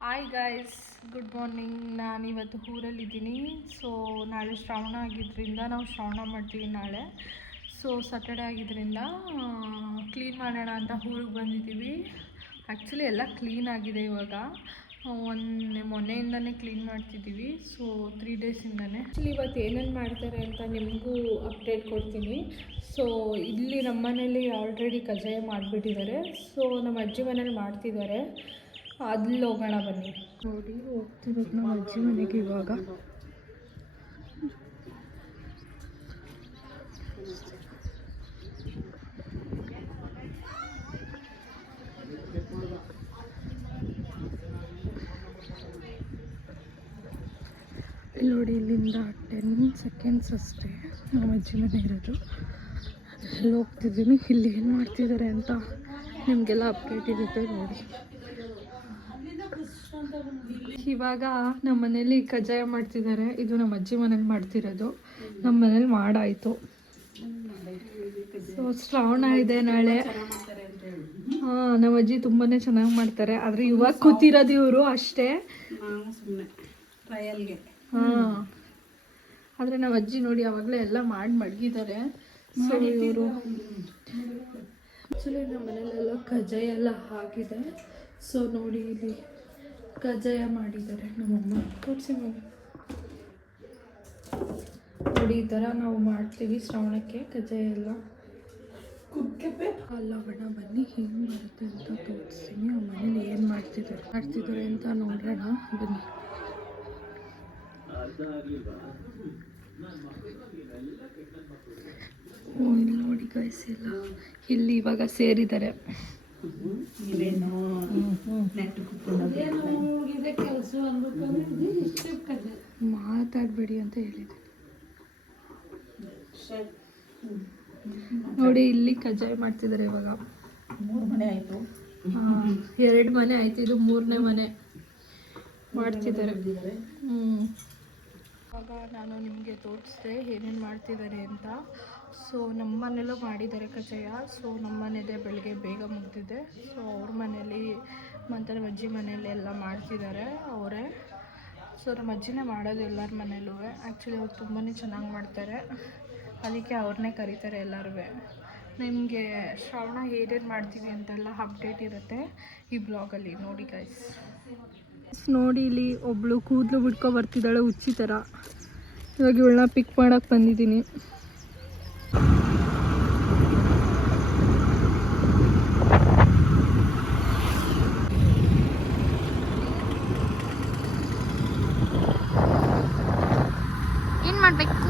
Hi guys, good morning. ನಾನಿವತ್ತು ಊರಲ್ಲಿದ್ದೀನಿ. So ನಾಳೆ ಶ್ರಾವಣ ಆಗಿದ್ದರಿಂದ ನಾವು ಶ್ರಾವಣ ಮಾಡ್ತೀವಿ ನಾಳೆ. ಸೊ ಸ್ಯಾಟರ್ಡೆ ಆಗಿದ್ದರಿಂದ ಕ್ಲೀನ್ ಮಾಡೋಣ ಅಂತ ಊರಿಗೆ ಬಂದಿದ್ದೀವಿ. ಆ್ಯಕ್ಚುಲಿ ಎಲ್ಲ ಕ್ಲೀನ್ ಆಗಿದೆ ಇವಾಗ. ಮೊನ್ನೆಯಿಂದನೇ ಕ್ಲೀನ್ ಮಾಡ್ತಿದ್ದೀವಿ. ಸೊ 3 ಡೇಸಿಂದನೇ. ಆ್ಯಕ್ಚುಲಿ ಇವತ್ತು ಏನೇನು ಮಾಡ್ತಾರೆ ಅಂತ ನಿಮಗೂ ಅಪ್ಡೇಟ್ ಕೊಡ್ತೀನಿ. ಸೊ ಇಲ್ಲಿ ನಮ್ಮ ಮನೇಲಿ ಆಲ್ರೆಡಿ ಕಜ್ಜಾಯ ಮಾಡಿಬಿಟ್ಟಿದ್ದಾರೆ. ಸೊ ನಮ್ಮ ಅಜ್ಜಿ ಮನೇಲಿ ಮಾಡ್ತಿದ್ದಾರೆ. ಅಲ್ಲಿ ಹೋಗೋಣ ಬನ್ನಿ. ನೋಡಿ, ಹೋಗ್ತಿರೋದು ನಮ್ಮ ಅಜ್ಜಿ ಮನೆಗೆ ಇವಾಗ. ನೋಡಿ, ಇಲ್ಲಿಂದ 10 ಸೆಕೆಂಡ್ಸ್ ಅಷ್ಟೇ ನಮ್ಮ ಅಜ್ಜಿ ಮನೆ ಇರೋದು. ಅಲ್ಲಿ ಹೋಗ್ತಿದ್ದೀನಿ. ಇಲ್ಲಿ ಏನು ಮಾಡ್ತಿದ್ದಾರೆ ಅಂತ ನಿಮಗೆಲ್ಲ ಅಪ್ಡೇಟ್ ಇರುತ್ತೆ ನೋಡಿ. ಇವಾಗ ನಮ್ಮ ಮನೇಲಿ ಕಜ್ಜಾಯ ಮಾಡ್ತಿದ್ದಾರೆ. ಇದು ನಮ್ಮ ಅಜ್ಜಿ ಮನೇಲಿ ಮಾಡ್ತಿರೋದು. ನಮ್ಮ ಮನೇಲಿ ಮಾಡಾಯಿತು. ಸೊ ಶ್ರಾವಣ ಇದೆ ನಾಳೆ. ನಮ್ಮ ಅಜ್ಜಿ ತುಂಬಾ ಚೆನ್ನಾಗಿ ಮಾಡ್ತಾರೆ. ಆದರೆ ಇವಾಗ ಕೂತಿರೋದು ಇವರು ಅಷ್ಟೇ, ಆದರೆ ನಮ್ಮ ಅಜ್ಜಿ ನೋಡಿ ಆವಾಗಲೇ ಎಲ್ಲ ಮಾಡಿ ಮಡಗಿದ್ದಾರೆ. ಸೊ ಇವರು ಆ್ಯಕ್ಚುಲಿ ನಮ್ಮ ಮನೇಲೆಲ್ಲ ಕಜ್ಜಾಯ ಎಲ್ಲ ಆಗಿದೆ. ಸೊ ನೋಡಿ, ಇಲ್ಲಿ ಕಜ್ಜಾಯ ಮಾಡಿದ್ದಾರೆ ನಮ್ಮಮ್ಮ. ತೋರಿಸಿ ನೋಡಿ, ಈ ಥರ ನಾವು ಮಾಡ್ತೀವಿ ಶ್ರಾವಣಕ್ಕೆ ಕಜ್ಜಾಯ ಎಲ್ಲ. ಲವಣ ಬನ್ನಿ ಹೆಂಗೆ ಬರುತ್ತೆ ಅಂತ ತೋರಿಸ್ತೀನಿ. ಆ ಮನೇಲಿ ಏನು ಮಾಡ್ತಿದ್ದಾರೆ ಅಂತ ನೋಡೋಣ ಬನ್ನಿ. ಇಲ್ಲಿ ನೋಡಿ ಗೈಸ್, ಎಲ್ಲ ಇಲ್ಲಿ ಇವಾಗ ಸೇರಿದ್ದಾರೆ. ಮಾತಾಡಬೇಡಿ ಅಂತ ಹೇಳಿದೆ ನೋಡಿ. ಇಲ್ಲಿ ಕಜ್ಜಾಯ ಮಾಡ್ತಿದ್ದಾರೆ ಇವಾಗ. 3 ಮನೆ ಆಯಿತು. 2 ಮನೆ ಆಯ್ತು, ಇದು 3ನೇ ಮನೆ ಮಾಡ್ತಿದ್ದಾರೆ. ಇವಾಗ ನಾನು ನಿಮಗೆ ತೋರಿಸಿದೆ ಏನೇನು ಮಾಡ್ತಿದ್ದಾರೆ ಅಂತ. ಸೊ ನಮ್ಮ ಮನೆಯಲ್ಲೂ ಮಾಡಿದ್ದಾರೆ ಕಜ್ಜಾಯ. ಸೊ ನಮ್ಮ ಮನೆಯದೇ ಬೆಳಗ್ಗೆ ಬೇಗ ಮುಗ್ದಿದೆ. ಸೊ ಅವ್ರ ಮನೇಲಿ ಮತ್ತು ನಮ್ಮ ಅಜ್ಜಿ ಮನೇಲಿ ಎಲ್ಲ ಮಾಡ್ತಿದ್ದಾರೆ ಅವರೇ. ಸೊ ನಮ್ಮ ಅಜ್ಜಿನೇ ಮಾಡೋದು ಎಲ್ಲರ ಮನೇಲೂ. ಆ್ಯಕ್ಚುಲಿ ಅವ್ರು ತುಂಬಾ ಚೆನ್ನಾಗಿ ಮಾಡ್ತಾರೆ, ಅದಕ್ಕೆ ಅವ್ರನ್ನೇ ಕರೀತಾರೆ ಎಲ್ಲರೂ. ನಿಮಗೆ ಶ್ರಾವಣ ಏನೇನು ಮಾಡ್ತೀವಿ ಅಂತೆಲ್ಲ ಅಪ್ಡೇಟ್ ಇರುತ್ತೆ ಈ ಬ್ಲಾಗಲ್ಲಿ ನೋಡಿ ಗೈಸ್. ನೋಡಿ, ಇಲ್ಲಿ ಒಬ್ಳು ಕೂದಲು ಬಿಡ್ಕೊ ಬರ್ತಿದ್ದಾಳೆ ಹುಚ್ಚಿ ಥರ. ಇವಾಗ ಇವಳನ್ನ ಪಿಕ್ ಮಾಡೋಕ್ಕೆ ಬಂದಿದ್ದೀನಿ. ಏನು ಮಾಡಬೇಕು?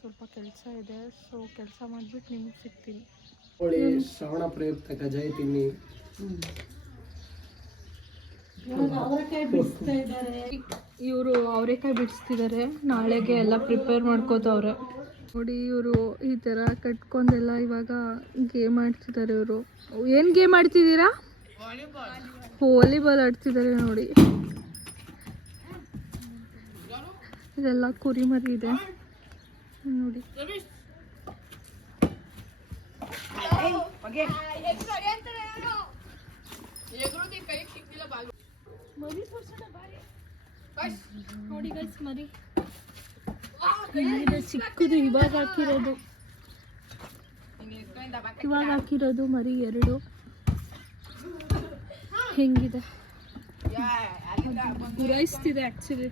ಸ್ವಲ್ಪ ಕೆಲಸ ಇದೆ. ಸೊ ಕೆಲಸ ಮಾಡಿಬಿಟ್ಟು ನಿಮಗೆ ಸಿಗ್ತೀನಿ. ಶ್ರಾವಣ ಪ್ರಯುಕ್ತ ಕಜ್ಜಾಯ ತಿನ್ನಿ. ಇವರು ಅವರೆಕಾಯಿ ಬಿಡಿಸ್ತಿದ್ದಾರೆ. ನಾಳೆಗೆ ಎಲ್ಲ ಪ್ರಿಪೇರ್ ಮಾಡ್ಕೋತವ್ರೆ ನೋಡಿ. ಇವರು ಈ ಥರ ಕಟ್ಕೊಂಡೆಲ್ಲ ಇವಾಗ ಗೇಮ್ ಆಡ್ತಿದ್ದಾರೆ. ಇವರು ಏನು ಗೇಮ್ ಆಡ್ತಿದ್ದೀರಾ? ವಾಲಿಬಾಲ್ ಆಡ್ತಿದ್ದಾರೆ ನೋಡಿ. ಇದೆಲ್ಲ ಕುರಿಮರಿ ಇದೆ ನೋಡಿ. ನೋಡಿ ಗೈಸ್, ಮರಿ ಚಿಕ್ಕದು ಇವಾಗ ಹಾಕಿರೋದು ಮರಿ 2 ಹೆಂಗಿದೆ ಗುರಾಯಿಸ್ತಿದೆ ಆ್ಯಕ್ಚುಲಿ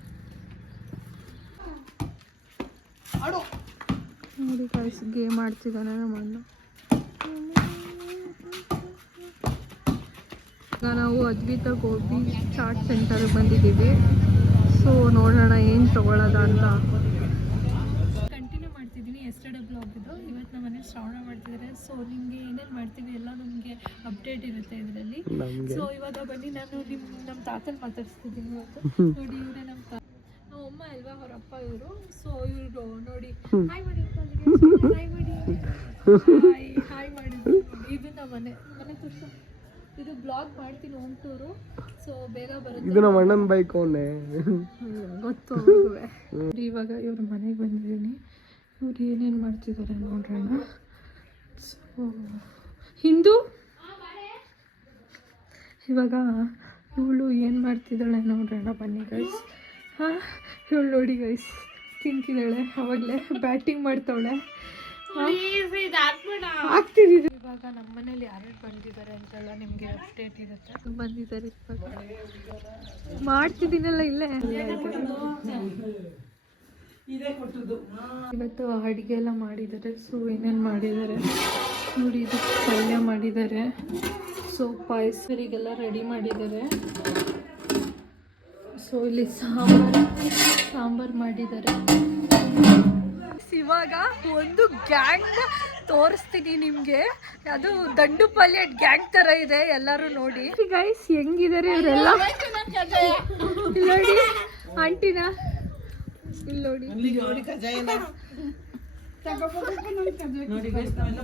ನೋಡಿ ಗೈಸ್. ಗೇಮ್ ಆಡ್ತಿದ್ದಾನೆ ನಮ್ಮ ಅಣ್ಣ. ಈಗ ನಾವು ಅದ್ವಿತ ಗೋಬಿ ಚಾಟ್ ಸೆಂಟರ್ಗೆ ಬಂದಿದ್ದೀವಿ. ಸೊ ನೋಡೋಣ ಏನು ತೊಗೊಳ್ಳೋದ ಅಂತ. ಕಂಟಿನ್ಯೂ ಮಾಡ್ತಿದ್ದೀನಿ ಎಸ್ಟರ್ಡೇ ಬ್ಲಾಗ್ ಇದು. ಇವತ್ತು ನಮ್ಮ ಮನೆ ಶ್ರಾವಣ ಮಾಡ್ತಿದ್ದಾರೆ. ಸೊ ನಿಮಗೆ ಏನೇನು ಮಾಡ್ತೀವಿ ಎಲ್ಲ ನಮಗೆ ಅಪ್ಡೇಟ್ ಇರುತ್ತೆ ಇದರಲ್ಲಿ. ಸೊ ಇವಾಗ ಬನ್ನಿ, ನಾನು ನಮ್ಮ ತಾತನ ಮಾತಾಡ್ಸ್ತಿದ್ದೀನಿ ಇವತ್ತು. ನೋಡಿ, ಇವರೇ ನಮ್ಮ ಅಮ್ಮ ಅಲ್ವಾ, ಅವರ ಅಪ್ಪ ಇವರು. ಸೊ ಇವರು ನೋಡಿ ಹಾಯ್ ಮಾಡಿ. ಹಾಯ್ ಮಾಡಿದ್ರು. ಇದು ನಮ್ಮ ಮನೆ ತೋರಿಸು. ಇದು ಬ್ಲಾಗ್ ಮಾಡ್ತೀನಿ ಹೋಮ್ ಟೂರು. ಸೊ ಬೇಗ ಬರುತ್ತೆ. ಇದು ನಮ್ಮ ಅಣ್ಣನ ಬೈಕ್ ಅವನೇ ಗೊತ್ತು. ಇವಾಗ ಇವ್ರ ಮನೆಗೆ ಬಂದಿದ್ದೀನಿ. ಇವ್ರು ಏನೇನು ಮಾಡ್ತಿದ್ದಾರೆ ನೋಡ್ರೋಣ. ಸೊ ಹಿಂದೂ ಇವಾಗ ಇವಳು ಏನು ಮಾಡ್ತಿದ್ದಾಳೆ ನೋಡ್ರೋಣ ಬನ್ನಿ ಗೈಸ್. ಹಾಂ ಇವಳು ನೋಡಿ ಗೈಸ್ ತಿಂತಿದ್ದಾಳೆ. ಅವಾಗಲೇ ಬ್ಯಾಟಿಂಗ್ ಮಾಡ್ತಾವಳೆ. ಆಗ್ತಿದ್ದೀವಿ. ಇವಾಗ ನಮ್ಮ ಮನೇಲಿ ಯಾರ್ಯಾರು ಬಂದಿದ್ದಾರೆ ಅಂತೆಲ್ಲ ನಿಮಗೆ ಅಪ್ಡೇಟ್ ಇರುತ್ತೆ. ಬಂದಿದ್ದಾರೆ ಇವಾಗ ಮಾಡ್ತಿದ್ದೀನಲ್ಲ ಇಲ್ಲೇ. ಇವತ್ತು ಅಡುಗೆ ಎಲ್ಲ ಮಾಡಿದ್ದಾರೆ. ಸೊ ಏನೇನು ಮಾಡಿದ್ದಾರೆ ನೋಡಿ. ಇದು ಪಲ್ಯ ಮಾಡಿದ್ದಾರೆ. ಸೊ ಪಾಯಸರಿಗೆಲ್ಲ ರೆಡಿ ಮಾಡಿದ್ದಾರೆ. ಸೊ ಇಲ್ಲಿ ಸಾಂಬಾರು ಮಾಡಿದ್ದಾರೆ. ಇವಾಗ ಒಂದು ಗ್ಯಾಂಗ್ ತೋರಿಸ್ತೀನಿ ನಿಮಗೆ. ಅದು ದಂಡು ಪಲ್ಯ ಗ್ಯಾಂಗ್ ತರ ಇದೆ. ಎಲ್ಲರೂ ನೋಡಿ ಗೈಸ್ ಹೆಂಗಿದ್ದಾರೆ ಇವರೆಲ್ಲ. ಇಲ್ಲಿ ನೋಡಿ ಆಂಟಿನ, ಇಲ್ಲಿ ನೋಡಿ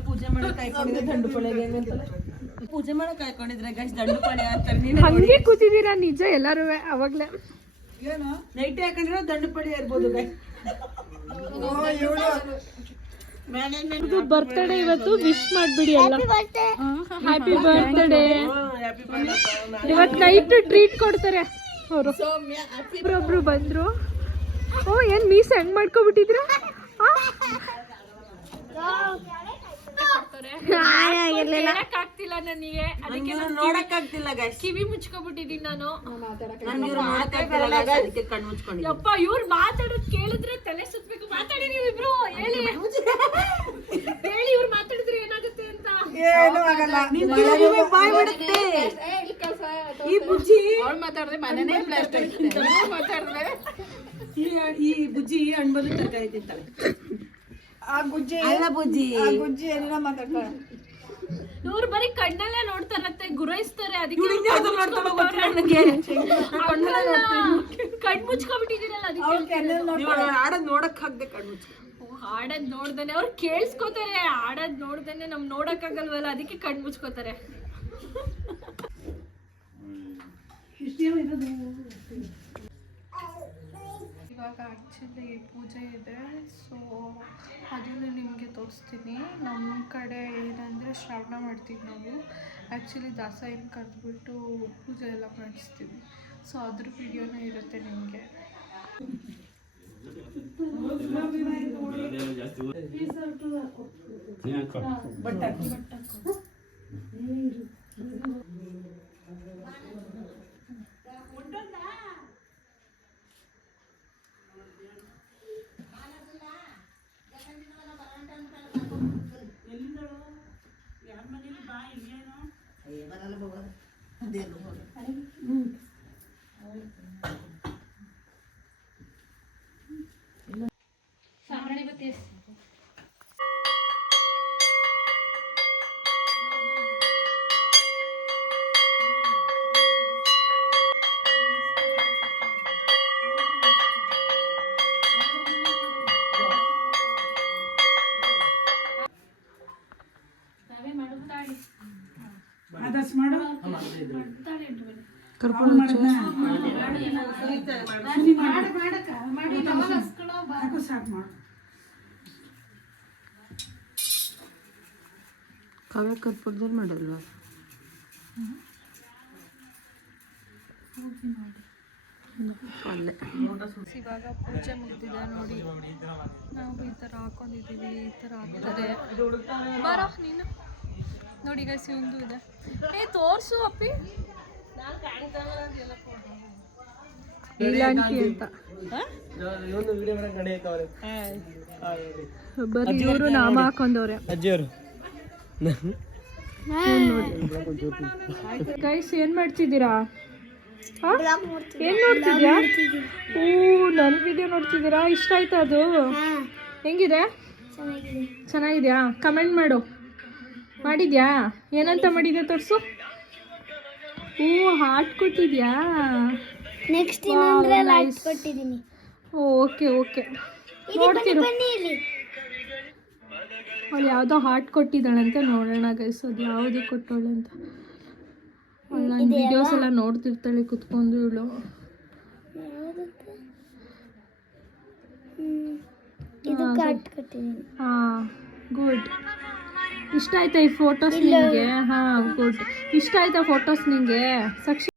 ಪೂಜೆ ಮಾಡಕ್ ಕಾಯ್ಕೊಂಡಿದ್ರೆ ಗೈಸ್ ದಂಡು ಪಲ್ಯ ಅಂತಾರೆ. ಹಂಗೆ ಕೂತಿದ್ದೀರಾ ನಿಜ ಎಲ್ಲರೂ. ಅವಾಗ್ಲೇ ನೈಟ್ ಹಾಕೊಂಡಿರೋ ದಂಡು ಪಲ್ಯ ಇರ್ಬೋದು ಗೈಸ್. ಬರ್ತ್ಡೇ ಇವತ್ತು ವಿಶ್ ಮಾಡ್ಬಿಡಿ ಎಲ್ಲ. Happy birthday. ಇವತ್ತು ನೈಟ್ ಟ್ರೀಟ್ ಕೊಡ್ತಾರೆ ಅವರು. ಒಬ್ರೊಬ್ರು ಬಂದ್ರು. ಓ ಏನ್ ಮೀಸ ಹೆಂಗ್ ಮಾಡ್ಕೊಬಿಟ್ಟಿದ್ರ. ಆಗ್ತಿಲ್ಲ ನನಗೆ, ಅದಕ್ಕೆ ನೋಡಕ್ ಆಗ್ತಿಲ್ಲ ಗೈಸ್. ಕಿವಿ ಮುಚ್ಕೊಬಿಟ್ಟಿದೀನಿ ನಾನು. ಯಪ್ಪ ಇವ್ರು ಮಾತಾಡೋದ್ ಕೇಳಿದ್ರೆ ತಲೆ ಸುತ್ತಬೇಕು. ಮಾತಾಡಿ ನೀವಿಬ್ರು. ಹೇಳಿ ಹೇಳಿ ಇವ್ರು ಮಾತಾಡಿದ್ರೆ ಏನಾಗುತ್ತೆ ಅಂತ. ಏನು ಆಗಲ್ಲ. ಬಾಯ್ ಬಿಡುತ್ತೆ ಈ ಬುಜ್ಜಿ. ಅವ್ಳು ಮಾತಾಡಿದ್ರೆ ಮನೆನೇ ಬ್ಲಾಸ್ಟ್ ಆಗುತ್ತೆ. ಮಾತಾಡಿದ್ರೆ ಈ ಬುಜ್ಜಿ ಹಣ್ಣು ತರಕಾರಿ ತಿಂತಾಳೆ. ಆ ಬುಜ್ಜಿ ಅಲ್ಲ ಬುಜ್ಜಿ ಏನೇನೋ ಮಾತಾಡ್ತಾಳೆ. ಇವ್ರು ಬರೀ ಕಣ್ಣಲ್ಲೇ ನೋಡ್ತಾರತ್ತೆ, ಗುರೈಸ್ತಾರೆ. ಅದಕ್ಕೆ ಕಣ್ ಮುಚ್ಕೊಬಿಟ್ಟಿದ್ದೀರಲ್ಲ. ಅದಕ್ಕೆ ಆಡೋದ್ ನೋಡಕ್ ಹಾಕ್ದೆ ಕಣ್ಣು ಹಾಡೋದ್ ನೋಡ್ದೇನೆ ಅವ್ರು ಕೇಳಿಸ್ಕೋತಾರೆ. ಆಡೋದ್ ನೋಡ್ದೇನೆ ನಮ್ ನೋಡಕ್ ಆಗಲ್ವಲ್ಲ, ಅದಕ್ಕೆ ಕಣ್ ಮುಚ್ಕೋತಾರೆ. ಇವಾಗ ಆ್ಯಕ್ಚುಲಿ ಪೂಜೆ ಇದೆ. ಸೊ ಅದನ್ನು ನಿಮಗೆ ತೋರಿಸ್ತೀನಿ. ನಮ್ಮ ಕಡೆ ಏನಂದರೆ ಶ್ರಾವಣ ಮಾಡ್ತೀವಿ ನಾವು. ಆ್ಯಕ್ಚುಲಿ ದಾಸಯ್ಯನ ಕರೆದ್ಬಿಟ್ಟು ಪೂಜೆ ಎಲ್ಲ ಮಾಡಿಸ್ತೀವಿ. ಸೊ ಅದ್ರ ವಿಡಿಯೋನೇ ಇರುತ್ತೆ ನಿಮಗೆ. ಕಾವ್ಯ ಕರ್ಪೂರದಲ್ಲಿ ಮಾಡಲ್ವಾ? ಇವಾಗ ಪೂಜೆ ಮುಗಿದಿದೆ ನೋಡಿ. ನಾವು ಈ ಥರ ಹಾಕೊಂಡಿದ್ದೀವಿ. ಈ ಥರ ಹಾಕ್ತಾರೆ. ಬಾರ ನೀನು ನೋಡಿ ಗೈಸ್. ಒಂದು ಇದೆ. ತೋರ್ಸು ಅಪ್ಪಿ. ಇಲಾಂಟಿ ಅಂತ ಬರೀ ಇವರು ನಾಮ ಹಾಕೊಂಡವ್ರೆ. ಗೈಸ್ ಏನ್ ಮಾಡ್ತಿದ್ದೀರಾ? ಏನ್ ನೋಡ್ತಿದ್ಯಾ? ಓ ನನ್ನ ವಿಡಿಯೋ ನೋಡ್ತಿದ್ದೀರಾ? ಇಷ್ಟ ಆಯ್ತಾ ಅದು? ಹೆಂಗಿದೆ? ಚೆನ್ನಾಗಿದ್ಯಾ? ಕಮೆಂಟ್ ಮಾಡು. ಮಾಡಿದ್ಯಾ? ಏನಂತ ಮಾಡಿದ್ಯಾ ತೋರಿಸು. ಓ ಹಾರ್ಟ್ ಕೊಟ್ಟಿದ್ಯಾ? ನೆಕ್ಸ್ಟ್ ಇನ್ನೊಂದ್ರೆ ಲೈಕ್ ಕೊಟ್ಟಿದ್ದೀನಿ. ಓಕೆ ಓಕೆ ನೋಡ್ತೀರಾ? ಅವಳು ಯಾವುದೋ ಹಾರ್ಟ್ ಕೊಟ್ಟಿದ್ದಾಳಂತೆ, ನೋಡೋಣ ಗೈಸ್ ಅದು ಯಾವುದಕ್ಕೆ ಕೊಟ್ಟವಳು ಅಂತ. ಅವಳು ನನ್ನ ವಿಡಿಯೋಸ್ ಎಲ್ಲ ನೋಡ್ತಿರ್ತಾಳೆ ಕುತ್ಕೊಂಡು ಇವಳು. ಹಾಂ ಗುಡ್. ಇಷ್ಟ ಆಯ್ತಾ ಈ ಫೋಟೋಸ್ ನಿಮಗೆ? ಹಾಂ ಗುಡ್. ಇಷ್ಟ ಆಯ್ತಾ ಫೋಟೋಸ್ ನಿಮಗೆ ಸಾಕ್ಷಿ?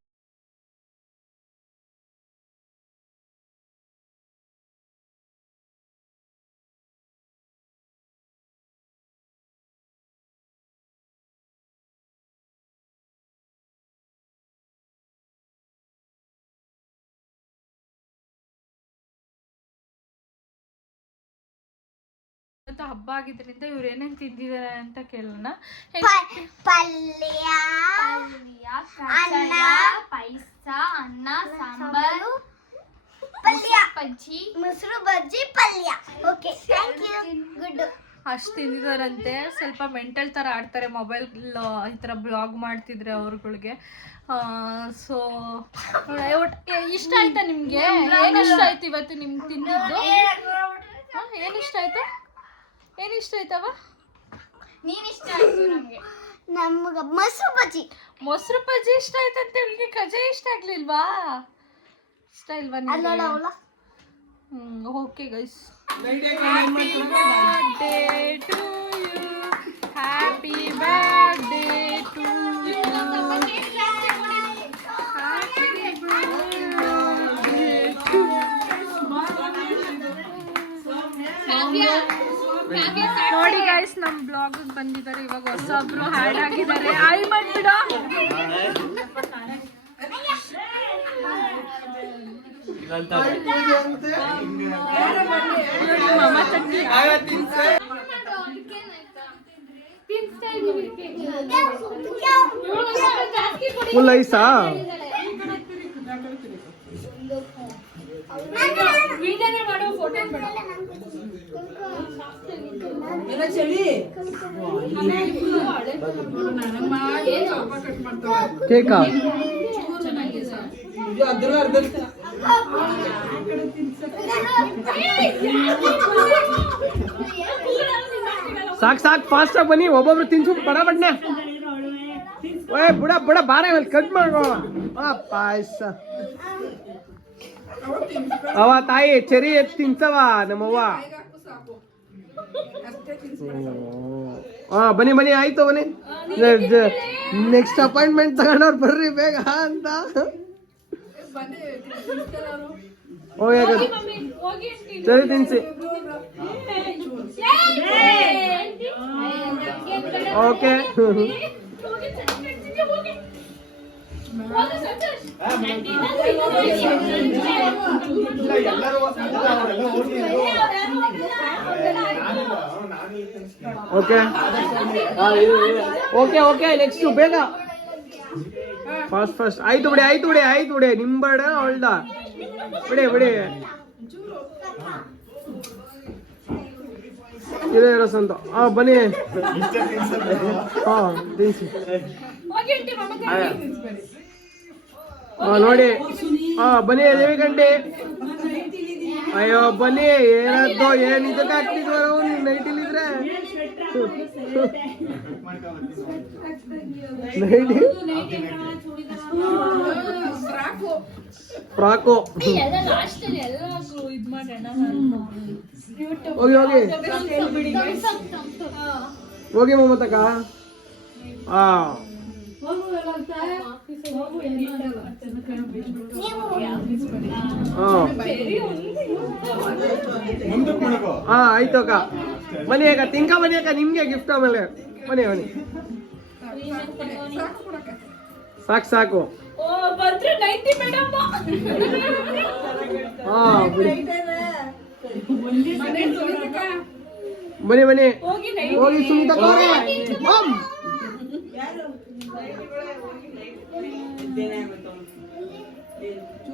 ಹಬ್ಬ ಆಗಿದ್ರಿಂದ ಇವ್ರು ಏನೇನು ತಿಂದಿದ್ದಾರೆ ಅಂತ ಕೇಳೋಣ. ಪಲ್ಯ, ಅನ್ನ, ಪಾಯಸ, ಅನ್ನ, ಸಾಂಬಾರು, ಪಲ್ಯ, ಬಜ್ಜಿ, ಮೊಸರು ಬಜ್ಜಿ, ಪಲ್ಯ. Okay, thank you. ಗುಡ್. ಅಷ್ಟು ತಿಂದಿದಾರಂತೆ. ಸ್ವಲ್ಪ ಮೆಂಟಲ್ ಥರ ಆಡ್ತಾರೆ, ಮೊಬೈಲ್ ಈ ಥರ ಬ್ಲಾಗ್ ಮಾಡ್ತಿದ್ರೆ ಅವ್ರುಗಳಿಗೆ. ಸೊ ಇಷ್ಟ ಆಯ್ತಾ ನಿಮಗೆ? ಏನು ಇಷ್ಟ ಆಯ್ತು ಇವತ್ತು ನಿಮ್ಗೆ ತಿಂದಿದ್ದು? ಏನು ಇಷ್ಟ ಆಯ್ತು? ಏನು ಇಷ್ಟ ಆಯ್ತವ? ನೀನು ಇಷ್ಟ ಆಯ್ತು ನಮಗೆ. ನಮ್ಗೆ ಮೊಸರು ಬಜ್ಜಿ. ಮೊಸರು ಬಜ್ಜಿ ಇಷ್ಟ ಆಯ್ತಂತೆ ಇವಳಿಗೆ. ಕಜಾಯ ಇಷ್ಟ ಆಗ್ಲಿಲ್ವಾ? ಇಷ್ಟ ಇಲ್ವಾ ನಿಮಗೆ? Okay guys, happy birthday to you, happy birthday to you, ನೋಡಿ ಗೈಸ್ ನಮ್ಮ ಬ್ಲಾಗ್ ಬಂದಿದ್ದಾರೆ. ಇವಾಗ ಹೊಸೊಬ್ರು ಹ್ಯಾಡ್ ಆಗಿದ್ದಾರೆ. ಆಯ್ ಮಾಡ್ಬಿಡ. ಫುಲ್ ಐಸಾ? ಕೇಕಾ? ಸಾಕು ಸಾಕು, ಫಾಸ್ಟ್ ಆಗಿ ಬನ್ನಿ, ಒಬ್ಬೊಬ್ರು ತಿನ್ಸು ಬಡ ಬಡ್ನೆ. ಓಯ್ ಬುಡ ಬುಡ ಬಾರ ಕಟ್ ಮಾಡೋ. ಪಾಯಸ ಅವ ತಾಯಿ ಚೆರಿ ಎತ್ ತಿನ್ಸವ ನಮ್ಮವ್ವ. ಬನ್ನಿ ಬನ್ನಿ, ಆಯ್ತು ಬನ್ನಿ. ನೆಕ್ಸ್ಟ್ ಅಪಾಯಿಂಟ್ಮೆಂಟ್ ತಗೊಂಡವ್ರು ಬರ್ರಿ ಬೇಗ ಅಂತ. ಸರಿ ತಿನ್ಸಿ. Okay okay okay okay, next ಬೇಗ ಫಾಸ್ಟ್ ಫಾಸ್ಟ್. ಆಯ್ತು ಬಿಡಿ ಆಯ್ತು ಬಿಡಿ ಆಯ್ತು ಬಿಡಿ, ನಿಮ್ ಬೇಡ ಅವಳ್ದ ಬಿಡಿ ಬಿಡಿ. ಇದೆ ರಸ ಅಂತ. ಬನ್ನಿ. ತಿನ್ಸಿ. ನೋಡಿ. ಬನ್ನಿ ದೇವಿಗಂಟೆ. ಅಯ್ಯೋ ಬನ್ನಿ. ಏನದ್ದು ಏನ್ ಇದಕ್ಕೆ ಹಾಕ್ತಿದ್ವೋ ನೈಟಿಲಿದ್ರೆ. Nighty frock. ಹೋಗಿ ಹೋಗಿ ಹೋಗಿ ಮಮತಕ್ಕ. ಆಯ್ತು ಅಕ್ಕ. ಬನ್ನಿ ಅಕ್ಕ, ತಿಂಕ ಬನ್ನಿ ಅಕ್ಕ, ನಿಮ್ಗೆ ಗಿಫ್ಟ್. ಆಮೇಲೆ ಬನ್ನಿ ಬನ್ನಿ. ಸಾಕು ಸಾಕು. ಬನ್ನಿ ಬನ್ನಿ ಹೋಗಿ ಸುನೀತಾ ಕೋರೆ.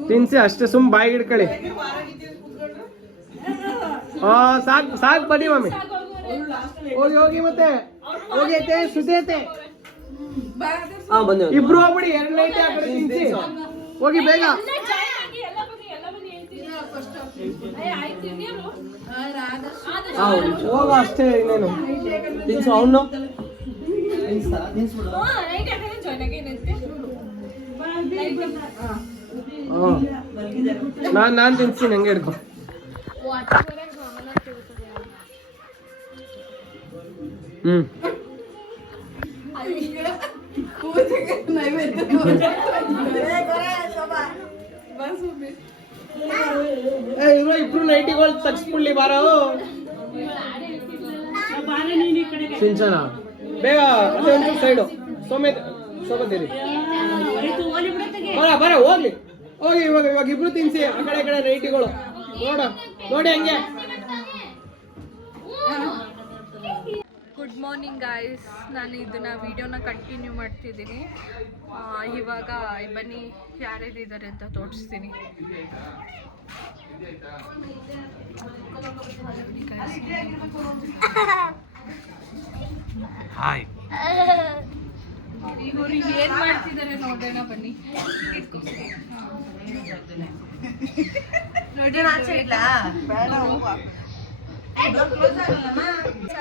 ತಿನ್ಸಿ ಅಷ್ಟೇ, ಸುಮ್ ಬಾಯಿಗೆ ಇಡ್ಕೊಳ್ಳಿ. ಸಾಕು ಸಾಕು, ಬನ್ನಿ ಮಮ್ಮಿ. ಹೋಗಿ ಹೋಗಿ ಮತ್ತೆ ಹೋಗಿ ಐತೆ ಸುದ್ದಿ ಐತೆ. ಇಬ್ರು ಹೋಗ್ಬಿಡಿ, 2 ನೈಟ್ ಆ ಕಡೆ ತಿನ್ಸಿ. ಹೋಗಿ ಬೇಗ. ಹೋಗ ಅಷ್ಟೇ ಇನ್ನೇನು ತಿನ್ಸು ಅವನು ನಾನು ತಿನ್ಸ್ತೀನಿ ಹಂಗೆ ಹಿಡ್ಕೊ ಇಬ್ರು ನೈಟಿಗಳು ತಗ್ಸ್ಬಿಡ್ಲಿ ಬಾರೋ ಸಿಂಚನ ಬೇಗ ಸೈಡು ಸೋಮತೀರಿ ಬರ ಹೋಗ್ಲಿ ಹೋಗಿ ಇವಾಗ ಇಬ್ರು ತಿನ್ಸಿ ಆ ಕಡೆ ನೈಟಿಗಳು ನೋಡಿ ಹಂಗೆ. ಗುಡ್ ಮಾರ್ನಿಂಗ್ ಗಾಯ್ಸ್, ನಾನು ಇದನ್ನ ವಿಡಿಯೋನ ಕಂಟಿನ್ಯೂ ಮಾಡ್ತಿದ್ದೀನಿ. ಇವಾಗ ಬನ್ನಿ ಯಾರ್ಯಾರಿದ್ದಾರೆ ಅಂತ ತೋರಿಸ್ತೀನಿ. ಹಾಯ್ ಇವರು ಏನ್ ಮಾಡ್ತಿದ್ದಾರೆ ನೋಡೋಣ ಬನ್ನಿ.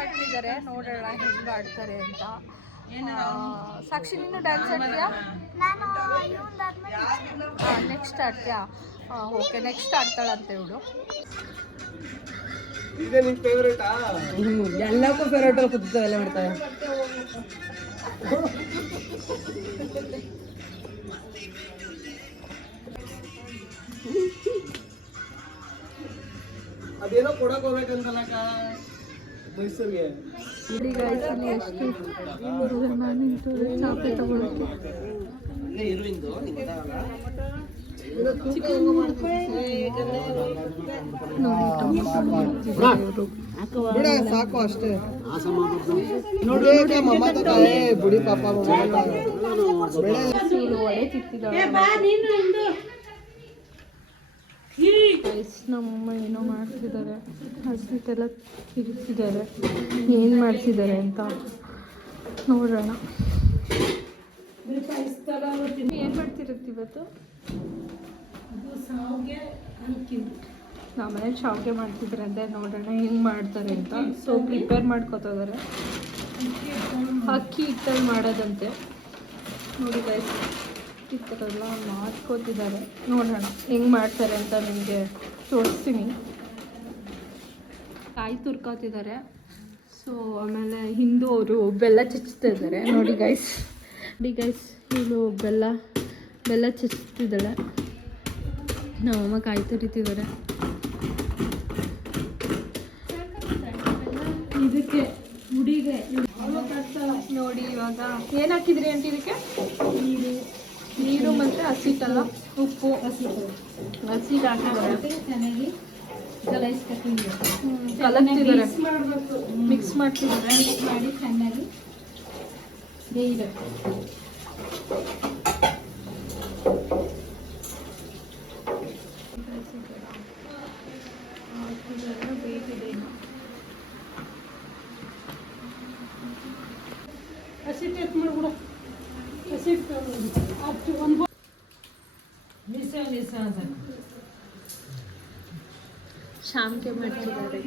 ಆಡ್ತಿದ್ದಾರೆ ನೋಡೋಣ ಹೆಂಗ್ ಆಡ್ತಾರೆ ಅಂತ. ಸಾಕ್ಷಿ ನೀನು ಡ್ಯಾನ್ಸ್ ಆಡ್ತೀಯಾ? ನೆಕ್ಸ್ಟ್ ಆಡ್ತೀಯಾ? ಓಕೆ, ನೆಕ್ಸ್ಟ್ ಆಡ್ತಾಳಂತೆ ಇವಳು. ಇದೇ ನಿನ್ ಫೇವ್ರೇಟಾ? ಎಲ್ಲಕ್ಕೂ ಫೇವ್ರೇಟ್ ಅಲ್ಲಿ ಕೂತಿರ್ತಾವೆ, ಎಲ್ಲ ಮಾಡ್ತಾರೆ. ಅದೇನೋ ಕೊಡಕ್ ಹೋಗ್ಬೇಕಂತಲಕ್ಕ ಮೈಸೂರಿಗೆ. ಎಷ್ಟು ಚಾಪೆ ತಗೊಳ್ತೀನಿ. ಸಾಕು ಅಷ್ಟೇ ನೋಡಿ. ಬುಡಿ ಪಾಪ ಒಳ್ಳೆ ತಿಕ್ತಿದ್ದಾಳೆ. ನಮ್ಮಮ್ಮ ಏನೋ ಮಾಡ್ತಿದ್ದಾರೆ, ಹಸಿಟ್ಟೆಲ್ಲ ತಿರುಗ್ತಿದ್ದಾರೆ. ಏನು ಮಾಡ್ತಿದ್ದಾರೆ ಅಂತ ನೋಡೋಣ. ಏನು ಮಾಡ್ತಿರುತ್ತೆ ಇವತ್ತು? ನಮ್ಮನೆ ಶಾವಿಗೆ ಮಾಡ್ತಿದ್ದಾರೆ ಅಂತ ನೋಡೋಣ ಹೆಂಗೆ ಮಾಡ್ತಾರೆ ಅಂತ. ಸೊ ಪ್ರಿಪೇರ್ ಮಾಡ್ಕೋತಿದ್ದಾರೆ. ಅಕ್ಕಿ ಹಿಟ್ಟಲ್ಲಿ ಮಾಡೋದಂತೆ ನೋಡಿ ಗೈಸ್. ಈ ಥರ ಎಲ್ಲ ಮಾಡ್ಕೋತಿದ್ದಾರೆ. ನೋಡೋಣ ಹೆಂಗೆ ಮಾಡ್ತಾರೆ ಅಂತ ನಿಮಗೆ ತೋರಿಸ್ತೀನಿ. ಕಾಯಿ ತುರ್ಕೋತಿದ್ದಾರೆ. ಸೊ ಆಮೇಲೆ ಹಿಂದೂ ಅವರು ಬೆಲ್ಲ ಚಚ್ತಾ ಇದ್ದಾರೆ ನೋಡಿ ಗೈಸ್. ಇವಳು ಬೆಲ್ಲ ಚಚ್ತಿದ್ದಾಳೆ. ನಮ್ಮಮ್ಮ ಕಾಯಿ ತುರಿತಿದ್ದಾರೆ. ಇದಕ್ಕೆ ಹುಡಿಗೆ ನೋಡಿ. ಇವಾಗ ಏನು ಹಾಕಿದ್ರಿ ಅಂತ ಇದಕ್ಕೆ? ನೀರು ಮತ್ತು ಹಸಿಟ್ಟಲ್ಲ, ಉಪ್ಪು ಹಸಿಟ್ಟು ಹಾಕಿದ್ದಾರೆ. ಚೆನ್ನಾಗಿ ಕಲಕ್ತಿದ್ದಾರೆ, ಮಿಕ್ಸ್ ಮಾಡ್ತಿದ್ದಾರೆ. ಮಾಡಿ ಚೆನ್ನಾಗಿ ಬೇಯಿದೆ. ಬೇಯಿಸಿದೆ. ಹಸಿಟ್ಟು ಎತ್ತು ಮಾಡ್ಬಿಡ. ಹಸಿಟ್ಟು ಒಂದು ಶಾಮಿಗೆ ಮಾಡ್ತಿದ್ದಾರೆ.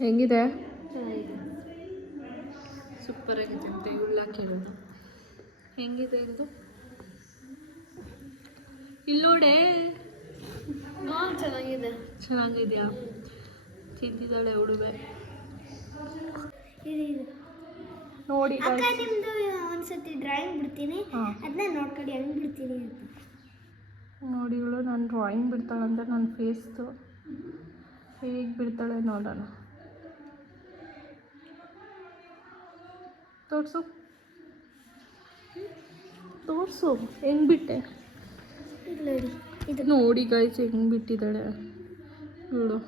ಹೆಂಗಿದೆ? ಸೂಪರ್ ಆಗಿದೆ ಅಂತ ಇವಳ ಕೇಳೋಣ. ಹೆಂಗಿದೆ ಇದು? ಇಲ್ಲೋಡೆ ಚೆನ್ನಾಗಿದೆಯಾ? ತಿಂತಿದ್ದಾಳೆ ಹುಡುಗ ನೋಡಿ. ಒಂದ್ಸತಿ ಡ್ರಾಯಿಂಗ್ ಬಿಡ್ತೀನಿ, ಅದನ್ನ ನೋಡ್ಕೊಂಡು ಹೆಂಗ್ ಬಿಡ್ತೀನಿ ಅಂತ ನೋಡಿ. ಇವಳು ನಾನು ಡ್ರಾಯಿಂಗ್ ಬಿಡ್ತಾಳಂತ ನನ್ನ ಫೇಸ್ದು ಹೇಗೆ ಬಿಡ್ತಾಳೆ ನೋಡೋಣ. ತೋರಿಸು ಹೆಂಗೆ ಬಿಟ್ಟೆ ನೋಡಿ. ಇದು ನೋಡಿ ಗೈಸ್ ಹೆಂಗೆ ಬಿಟ್ಟಿದ್ದಾಳೆ ಇವಳು.